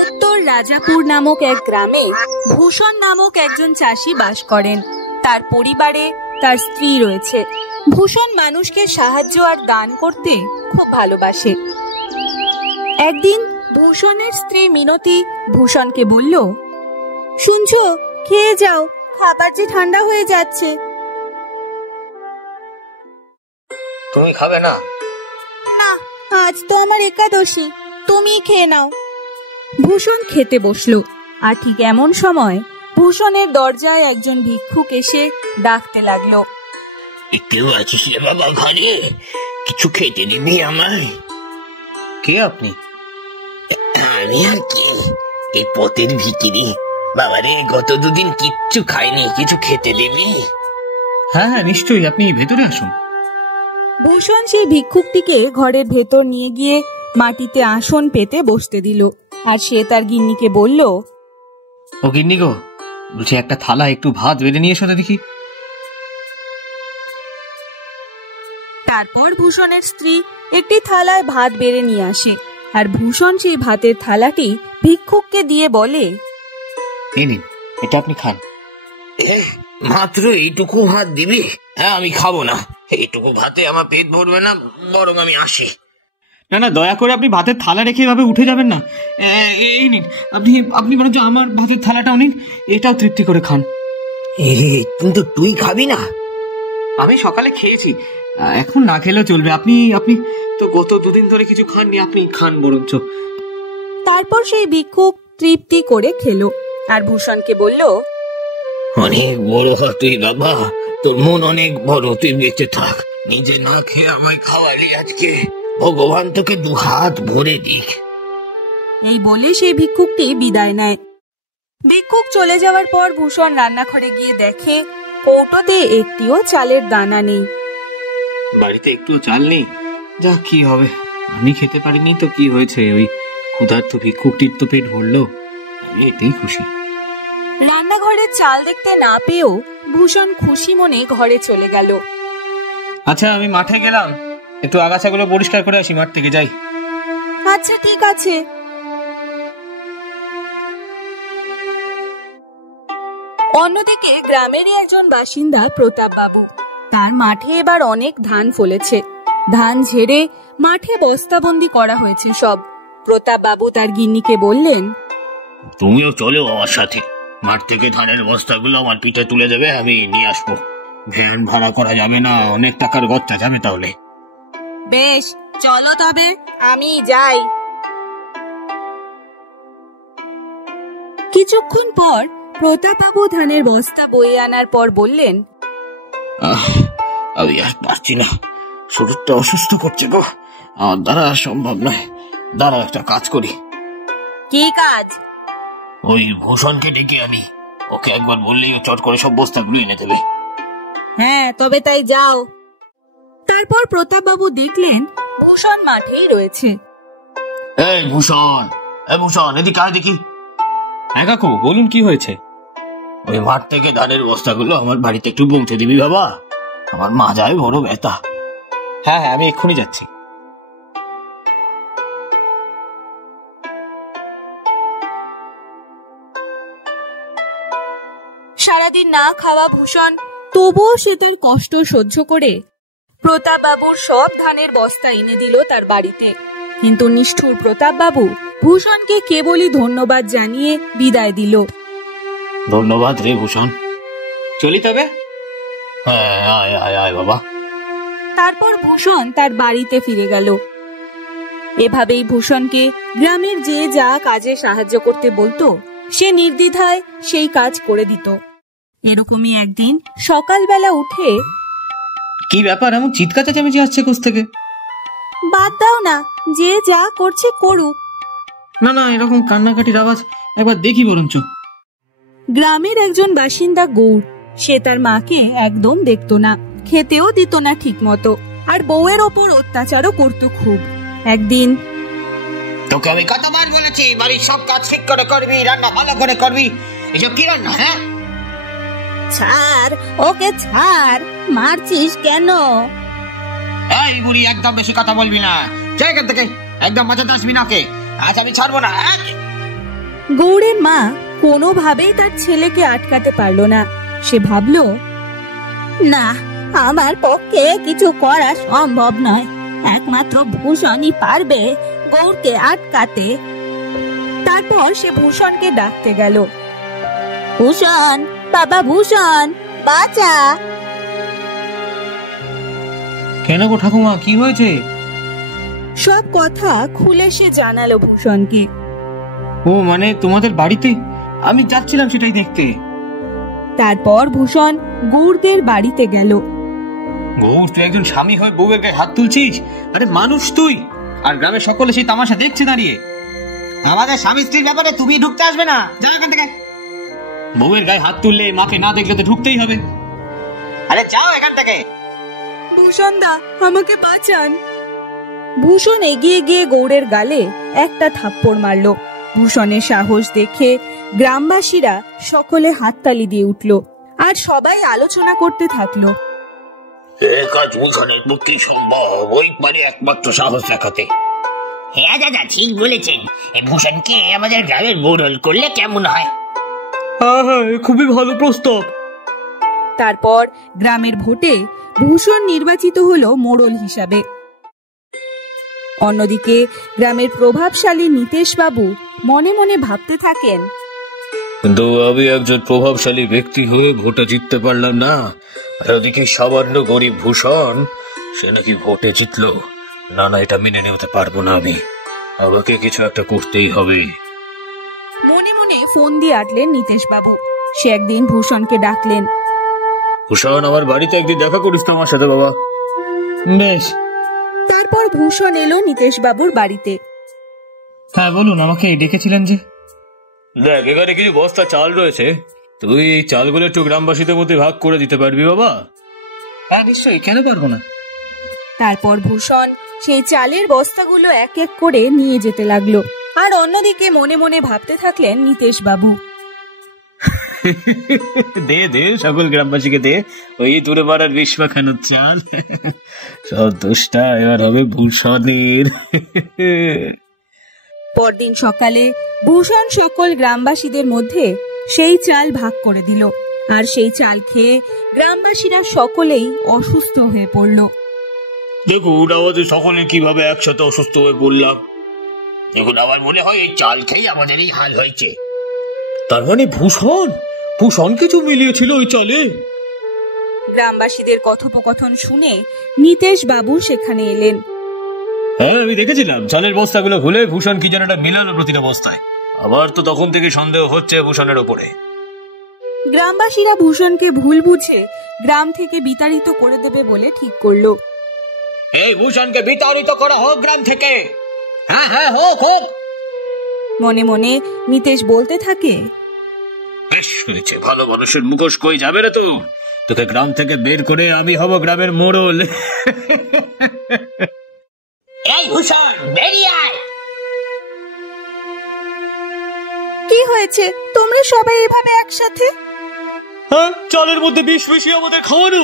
উত্তর রাজাপুর নামক এক গ্রামে ভূষণ নামক একজন চাষি বাস করেন। তার পরিবারে তার স্ত্রী রয়েছে। ভূষণ মানুষকে সাহায্য আর দান করতে খুব ভালোবাসে। একদিন ভূষণের স্ত্রী মিনতি ভূষণকে বলল, শুনছো, খেয়ে যাও, খাবার যে ঠান্ডা হয়ে যাচ্ছে। তুমি খাবে না? না, আজ তো আমার একাদশী, তুমি খেয়ে নাও। ভূষণ খেতে বসলো, আর ঠিক এমন সময় ভূষণের দরজায় একজন ভিক্ষুক এসে ডাকতে লাগলো, কেউ আছিস রে বাবা ঘরে? কিছু খেতে দিবি আমায়? কে আপনি? আমি আর কি, এই পথের ভিতরে। বাবারে, গত দুদিন কিচ্ছু খাইনি, কিছু খেতে দিবি? হ্যাঁ নিশ্চয়ই, আপনি ভেতরে আসুন। ভূষণ সেই ভিক্ষুকটিকে ঘরের ভেতর নিয়ে গিয়ে মাটিতে আসন পেতে বসতে দিল, আর সে তার গিন্নিকে বলল, ও গিন্নি গো, বলছি একটা থালা একটু ভাত বেড়ে নিয়ে এসো তো দেখি। তারপর ভূষণের স্ত্রী একটি থালায় ভাত বেড়ে নিয়ে আসে, আর ভূষণ সেই ভাতের থালাটি ভিক্ষুককে দিয়ে বলে, এই নিন, এটা আপনি খান। মাত্র এইটুকু ভাত দিবি? হ্যাঁ, আমি খাবো না। এইটুকু ভাতে আমার পেট ভরবে না, বরং আমি আসি। না না, দয়া করে আপনি ভাতের থালা রেখে এভাবে উঠে যাবেন না। এই নিন, আপনি বরঞ্চ আমার ভাতের থালাটাও নিন, এটাও তৃপ্তি করে খান। কিন্তু তুই খাবি না? আমি সকালে খেয়েছি, এখন না খেলেও চলবে। আপনি তো গত দুদিন ধরে কিছু খাননি, আপনি খান বরঞ্চ। তারপর সেই ভিক্ষুক তৃপ্তি করে খেলো, আর ভূষণকে বলল, অনেক বড় হ তুই বাবা, তোর মন অনেক বড়, তুই বেঁচে থাক। নিজে না খেয়ে আমায় খাওয়ালি আজকে, ভগবান তোকে দুহাত ভরে দিক। এই বলে সেই ভিক্ষুকটি বিদায় নেয়। ভিক্ষুক চলে যাওয়ার পর ভূষণ রান্নাঘরে গিয়ে দেখে কৌটোতে একটিও চালের দানা নেই। বাড়িতে একটু চাল নেই? যা, কি হবে, আমি খেতে পারিনি তো কি হয়েছে, ওই ক্ষুধার্ত ভিক্ষুকটির তো পেট ভরলো, আমি এতেই খুশি। রান্নাঘরে চাল দেখতে না পেয়েও ভূষণ খুশি মনে ঘরে চলে গেল। আচ্ছা, আমি মাঠে গেলাম, একটু আগাছাগুলো পরিষ্কার করে আসি, মাঠ থেকে যাই। আচ্ছা, ঠিক আছে। অন্যদিকে গ্রামেরই একজন বাসিন্দা প্রতাপ বাবু, তার মাঠে এবার অনেক ধান ফলেছে। ধান ঝেড়ে মাঠে বস্তাবন্দি করা হয়েছে সব। প্রতাপ বাবু তার গিন্নিকে বললেন, তুমিও চলো আমার সাথে, মাঠ থেকে ধানের বস্তাগুলো আমার পিঠে তুলে দেবে, আমি নিয়ে আসবো। ভ্যান ভাড়া করা যাবে না, অনেক টাকার খরচা যাবে তাহলে। বেশ, চলো তবে, আমি যাই। কিছুক্ষণ পর প্রতাপবাবু ধানের বস্তা বয়ে আনার পর বললেন, আমি আর পারছি না, শরীরটা অসুস্থ করছে গো, আমার দ্বারা সম্ভব নয়। দাঁড়াও, একটা কাজ করি। কি কাজ? ওই ভূষণকে ডেকে আনি, ওকে একবার বললেই ও চট করে সব বস্তাগুলো এনে দেবে। হ্যাঁ, তবে তাই যাও। তারপর প্রতাপবাবু দেখলেন ভূষণ মাঠেই রয়েছে। এই ভূষণ, এদিকে আয় দেখি। হ্যাঁ কাকু, বলুন কি হয়েছে? ওই মাঠ থেকে ধানের বস্তাগুলো আমার বাড়িতে একটু পৌঁছে দিবি বাবা, আমার মাজায় বড় ব্যথা। হ্যাঁ, আমি এক্ষুনি যাচ্ছি। সারাদিন না খাওয়া ভূষণ তবুও সে তার কষ্ট সহ্য করে প্রতাপ বাবুর সব ধানের বস্তা এনে দিল তার বাড়িতে। কিন্তু নিষ্ঠুর প্রতাপ বাবু ভূষণকে কেবলই ধন্যবাদ জানিয়ে বিদায় দিল। ধন্যবাদ রে ভূষণ, চলি তবে। হ্যাঁ, আয় আয় আয় বাবা। তারপর ভূষণ তার বাড়িতে ফিরে গেল। এভাবেই ভূষণকে গ্রামের যে যা কাজে সাহায্য করতে বলতো সে নির্দ্বিধায় সেই কাজ করে দিত। এরকমই একদিন সকালবেলা উঠে, কি ব্যাপার, এমন চিৎকার চেঁচামেচি আসছে কোথা থেকে? বাদ দাও না, যে যা করছে করুক। না না, এরকম কান্নাকাটির আওয়াজ একবার দেখি বরঞ্চ। গ্রামের একজন বাসিন্দা গৌর, সে তার মাকে একদম দেখতো না, খেতেও দিত না ঠিক মতো, আর বউয়ের ওপর অত্যাচারও করতো খুব। একদিন, তোকে আমি কতবার বলেছি বাড়ির সব কাজ ঠিক করে করবি, রান্না ভালো করে করবি, এসব কি রান্না? হ্যাঁ, ছাড় ওকে ছাড়, মারছিস কেন? এই বুড়ি, একদম বেশি কথা বলবি না, এখান থেকে একদম মজা আসবি না। আজ আমি ছাড়বো না। গৌড়ের মা কোনোভাবেই তার ছেলেকে আটকাতে পারলো না। সে ভাবলো, না, আমার পক্ষে কিছু করা সম্ভব নয়। একমাত্র ভূষণই পারবে গৌড়কে আটকাতে। তারপর সে ভূষণকে ডাকতে গেল। ভূষণ, বাবা ভূষণ, বাঁচা। কেন গো ঠাকুমা, কি হয়েছে? সব কথা খুলে সে জানালো ভূষণকে। ও মানে তোমাদের বাড়িতে? আমি যাচ্ছিলাম সেটাই দেখতে। তারপর ভূষণ গৌড়দের বাড়িতে গেল। গৌর, তুই একজন স্বামী হয়ে বউয়ের গায়ে হাত তুলছিস? আরে মানুষ তুই, আর গ্রামের সকলে সেই তামাশা দেখছে দাঁড়িয়ে। আমাদের স্বামী স্ত্রীর ব্যাপারে তুমি ঢুকতে আসবে না, যাও এখান থেকে। বউয়ের গায়ে হাত তুললে মাকে না দেখলে তো ঢুকতেই হবে। আরে যাও এখান থেকে। ভূষণ দা, আমাকে বাঁচান। ভূষণ এগিয়ে গিয়ে গৌড়ের গালে একটা থাপ্পড় মারল। ভূষণের সাহস দেখে গ্রামবাসীরা সকলে হাততালি দিয়ে উঠল, আর সবাই আলোচনা করতে থাকলো। কাজ ভূষণের পক্ষে সম্ভব, ওই পারে একমাত্র সাহস দেখাতে। হ্যাঁ দাদা, ঠিক বলেছেন। ভূষণকে আমাদের গ্রামের মোড়ল করলে কেমন হয়? হ্যাঁ হ্যাঁ, খুবই ভালো প্রস্তাব। তারপর গ্রামের ভোটে ভূষণ নির্বাচিত হলো মোড়ল হিসাবে। অন্যদিকে গ্রামের প্রভাবশালী নীতেশ বাবু মনে মনে ভাবতে থাকেন, কিন্তু আমি একজন প্রভাবশালী ব্যক্তি হয়ে ভোটে জিততে পারলাম না, আর ওদিকে সামান্য গরিব ভূষণ সে নাকি ভোটে জিতলো। না না, এটা মেনে নিতে পারবো না আমি। আমাকে কিছু একটা করতেই হবে। মনে মনে ফোন দিয়ে আটলেন নীতেশ বাবু। সে একদিন ভূষণকে ডাকলেন। ভূষণ, আমার বাড়িতে একদিন দেখা করিস তো আমার সাথে বাবা। বেশ। তারপর ভূষণ এলো নীতেশ বাবুর বাড়িতে। হ্যাঁ বলুন, আমাকে ডেকেছিলেন যে? দেখ, এখানে কিছু বস্তা চাল রয়েছে, তুই এই চালগুলো একটু গ্রামবাসীদের মধ্যে ভাগ করে দিতে পারবি বাবা? হ্যাঁ নিশ্চয়ই, কেন পারবো না। তারপর ভূষণ সেই চালের বস্তাগুলো এক এক করে নিয়ে যেতে লাগলো, আর অন্যদিকে মনে মনে ভাবতে থাকলেন নীতেশ বাবু। দে দে, সকল গ্রামবাসীকে দে ওই দূরে পাড়ার বিস্মা খানোর চাল। সব দোষটা এবার হবে ভূষণের। পরদিন সকালে ভূষণ সকল গ্রামবাসীদের মধ্যে সেই চাল ভাগ করে দিল, আর সেই চাল খেয়ে গ্রামবাসীরা সকলেই অসুস্থ হয়ে পড়ল। দেখুন আমাদের সকলে কিভাবে একসাথে অসুস্থ হয়ে পড়লাম। এখন আমার মনে হয় এই চাল খেয়ে আমাদের এই হাল হয়েছে। তার মানে ভূষণ কিছু মিলিয়েছিল ওই চালে? গ্রামবাসীদের কথোপকথন শুনে নীতেশ বাবু সেখানে এলেন। হ্যাঁ, আমি দেখেছিলাম চালের বস্তাগুলো খুলে ভূষণ কি যেন একটা মিলানো প্রতিটা বস্তায়। আমার তো তখন থেকে সন্দেহ হচ্ছে ভূষণের ওপরে। গ্রামবাসীরা ভূষণকে ভুল বুঝে গ্রাম থেকে বিতাড়িত করে দেবে বলে ঠিক করলো। এই ভূষণকে বিতাড়িত করা হোক গ্রাম থেকে। হ্যাঁ হ্যাঁ, হোক হোক। মনে মনে নীতেশ বলতে থাকে, বেশ শুনেছে, ভালো মানুষের মুখোশ কই যাবে রে তুই? তোকে গ্রাম থেকে বের করে আমি হব গ্রামের মোড়ল। এই ভূষণ, বেরিয়ে আয়। কি হয়েছে তোমরা সবাই এভাবে একসাথে? হ্যাঁ, চালের মধ্যে বিষ মিশিয়ে আমাদের খাওয়ানো,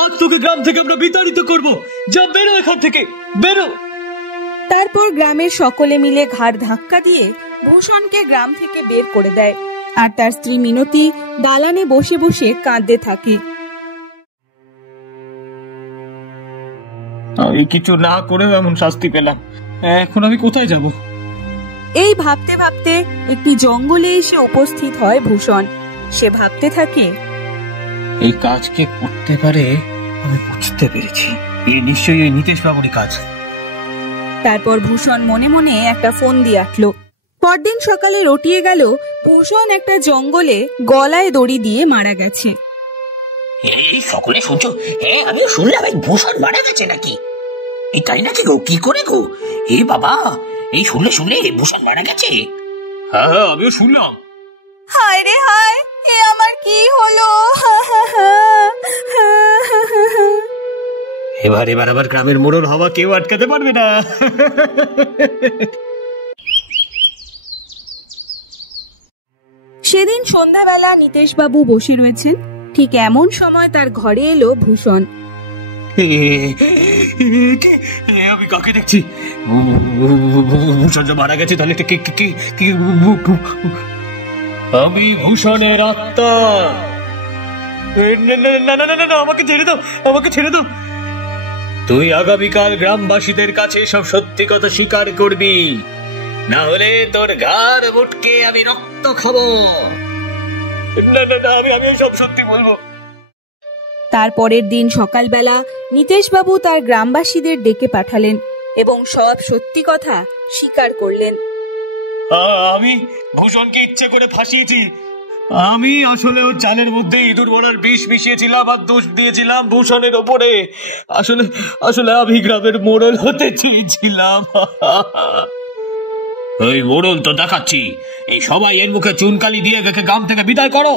আর তোকে গ্রাম থেকে আমরা বিতাড়িত করব। যা, বেরো এখান থেকে, বেরো। তারপর গ্রামের সকলে মিলে ঘাড় ধাক্কা দিয়ে ভূষণকে গ্রাম থেকে বের করে দেয়, আর তার স্ত্রী মিনতি দালানে বসে বসে কাঁদতে থাকে। আমি কিছু না করেও এমন শাস্তি পেলাম, এখন আমি কোথায় যাব? এই ভাবতে ভাবতে একটি জঙ্গলে এসে উপস্থিত হয় ভূষণ। সে ভাবতে থাকে, এই কাজকে করতে পারে আমি বুঝতে পেরেছি, এই নিশ্চয়ই এই নীতেশ বাবুরই কাজ। তারপর ভূষণ মনে মনে একটা ফোন দিয়ে আটলো। পরদিন সকালে রটিয়ে গেল ভূষণ একটা জঙ্গলে গলায় দড়ি দিয়ে মারা গেছে। এই সকলে শুনছো? হ্যাঁ, আমিও শুনলাম এই ভূষণ মারা গেছে নাকি। এই তাই নাকি গো? কি করে গো? হে বাবা, এই শুনলে ভূষণ মারা গেছে? হ্যাঁ হ্যাঁ, আমিও শুনলাম। হায় রে হায়, এ আমার কি হলো? এবার আবার গ্রামের মোড়ল হওয়া কেউ আটকাতে পারবে না। সেদিন সন্ধ্যাবেলা নীতেশ বাবু বসে রয়েছেন। ঠিক এমন সময় তার ঘরে এলো ভূষণ। আমি কাকে দেখছি? ভূষণ যে মারা গেছে, তাহলে আমি ভূষণের আত্মা। না না না না, আমাকে ছেড়ে দাও, আমাকে ছেড়ে দাও। তুই আগামীকাল গ্রামবাসীদের কাছে সব সত্যি কথা স্বীকার করবি, না হলে তোর ঘাড় মুটকে আমি রক্ত খাবো। না না না, আমি সব সত্যি বলবো। তারপরের দিন সকালবেলা নিতেশবাবু তার গ্রামবাসীদের ডেকে পাঠালেন এবং সব সত্যি কথা স্বীকার করলেন। আমি ভূষণকে ইচ্ছে করে ফাঁসিয়েছি। আমি আসলে ওর চালের মধ্যে ইঁদুর মরার বিষ মিশিয়েছিলাম আর দোষ দিয়েছিলাম ভূষণের ওপরে। আসলে আসলে আমি গ্রামের মোড়ল হতে চেয়েছিলাম। এই মোড়ল তো দেখাচ্ছি, এই সবাই এর মুখে চুনকালি দিয়ে গ্রাম থেকে বিদায় করো।